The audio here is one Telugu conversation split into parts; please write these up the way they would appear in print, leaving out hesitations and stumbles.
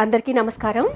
అందరికీ నమస్కారం.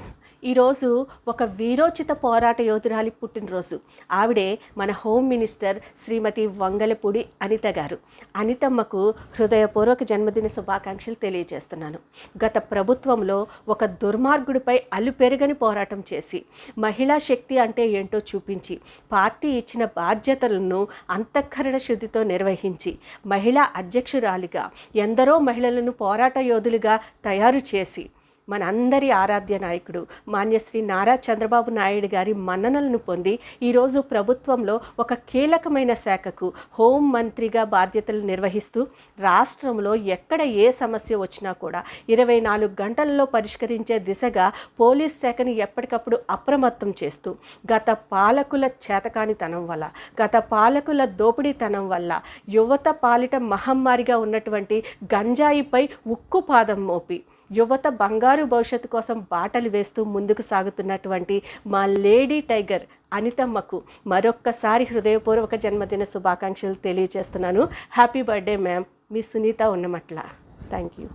ఈరోజు ఒక వీరోచిత పోరాట యోధురాలి పుట్టినరోజు. ఆవిడే మన హోమ్ మినిస్టర్ శ్రీమతి వంగలపూడి అనిత గారు. అనితమ్మకు హృదయపూర్వక జన్మదిన శుభాకాంక్షలు తెలియజేస్తున్నాను. గత ప్రభుత్వంలో ఒక దుర్మార్గుడిపై అలుపెరగని పోరాటం చేసి మహిళా శక్తి అంటే ఏంటో చూపించి పార్టీ ఇచ్చిన బాధ్యతలను అంతఃకరణ శుద్ధితో నిర్వహించి మహిళా అధ్యక్షురాలిగా ఎందరో మహిళలను పోరాట యోధులుగా తయారు చేసి మనందరి ఆరాధ్య నాయకుడు మాన్యశ్రీ నారా చంద్రబాబు నాయుడు గారి మన్ననలను పొంది ఈరోజు ప్రభుత్వంలో ఒక కీలకమైన శాఖకు హోం మంత్రిగా బాధ్యతలు నిర్వహిస్తూ రాష్ట్రంలో ఎక్కడ ఏ సమస్య వచ్చినా కూడా 24 గంటల్లో పరిష్కరించే దిశగా పోలీస్ శాఖని ఎప్పటికప్పుడు అప్రమత్తం చేస్తూ గత పాలకుల చేతకానితనం వల్ల, గత పాలకుల దోపిడీతనం వల్ల యువత పాలిట మహమ్మారిగా ఉన్నటువంటి గంజాయిపై ఉక్కుపాదం మోపి యువత బంగారు భవిష్యత్తు కోసం బాటలు వేస్తూ ముందుకు సాగుతున్నటువంటి మా లేడీ టైగర్ అనితమ్మకు మరొక్కసారి హృదయపూర్వక జన్మదిన శుభాకాంక్షలు తెలియజేస్తున్నాను. Happy birthday ma'am. మీ సునీత ఉన్నమట్ల. Thank you.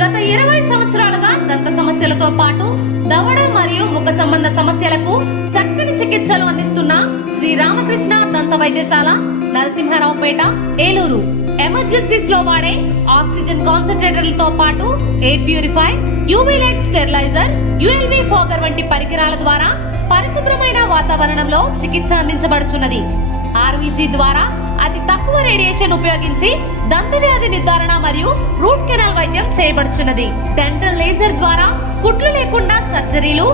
గత 20 సంవత్సరాలుగా దంత సమస్యలతో పాటు దవడ మరియు ముఖ సంబంధ సమస్యలకు చక్కని చికిత్సలు అందిస్తున్న శ్రీ రామకృష్ణ దంత వైద్యశాల, నరసింహారావుపేట, ఏలూరు. ఎమర్జెన్సీస్ లో వాడే ఆక్సిజన్ కాన్సంట్రేటర్లతో పాటు air purify, UV light steriliser, ULV fogger వంటి పరికరాల ద్వారా పరిశుభ్రమైన వాతావరణంలో చికిత్స అందించబడుచున్నది. ఆర్వీజీ ద్వారా అతి తక్కువ రేడియేషన్ ఉపయోగించి దంత వ్యాధి నిర్ధారణ మరియు రూట్ కెనాల్ వైద్యం చేయబడుచున్నది. డెంటల్ లేజర్ ద్వారా కుట్లు లేకుండా సర్జరీలు,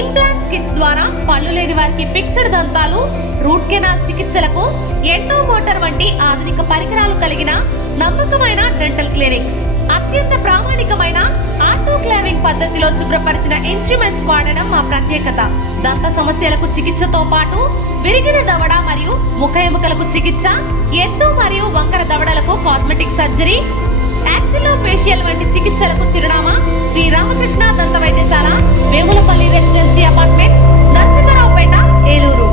ఇంప్లాంట్స్ కిట్స్ ద్వారా పళ్ళు లేని వారికి ఫిక్స్డ్ దంతాలు, రూట్ కెనాల్ చికిత్సలకు ఎండో మోటార్ వంటి ఆధునిక పరికరాలు కలిగిన నమ్మకమైన డెంటల్ క్లినిక్. అత్యంత ప్రామాణికమైన ఆటోక్లావింగ్ పద్ధతిలో శుభ్రపరిచిన ఇన్స్ట్రుమెంట్స్ వాడడం మా ప్రత్యేకత. దంత సమస్యలకు చికిత్సతో పాటు విరిగిన దవడ మరియు ముఖ ఎముకలకు చికిత్స, ఎత్తు మరియు వంకర దవడలకు కాస్మెటిక్ సర్జరీ, యాక్సిలోఫేషియల్ వంటి చికిత్సలకు చిరునామా శ్రీ రామకృష్ణ దంత వైద్యశాల, వేములపల్లి రెసిడెన్సీ అపార్ట్మెంట్, నరసింహారావుపేట, ఏలూరు.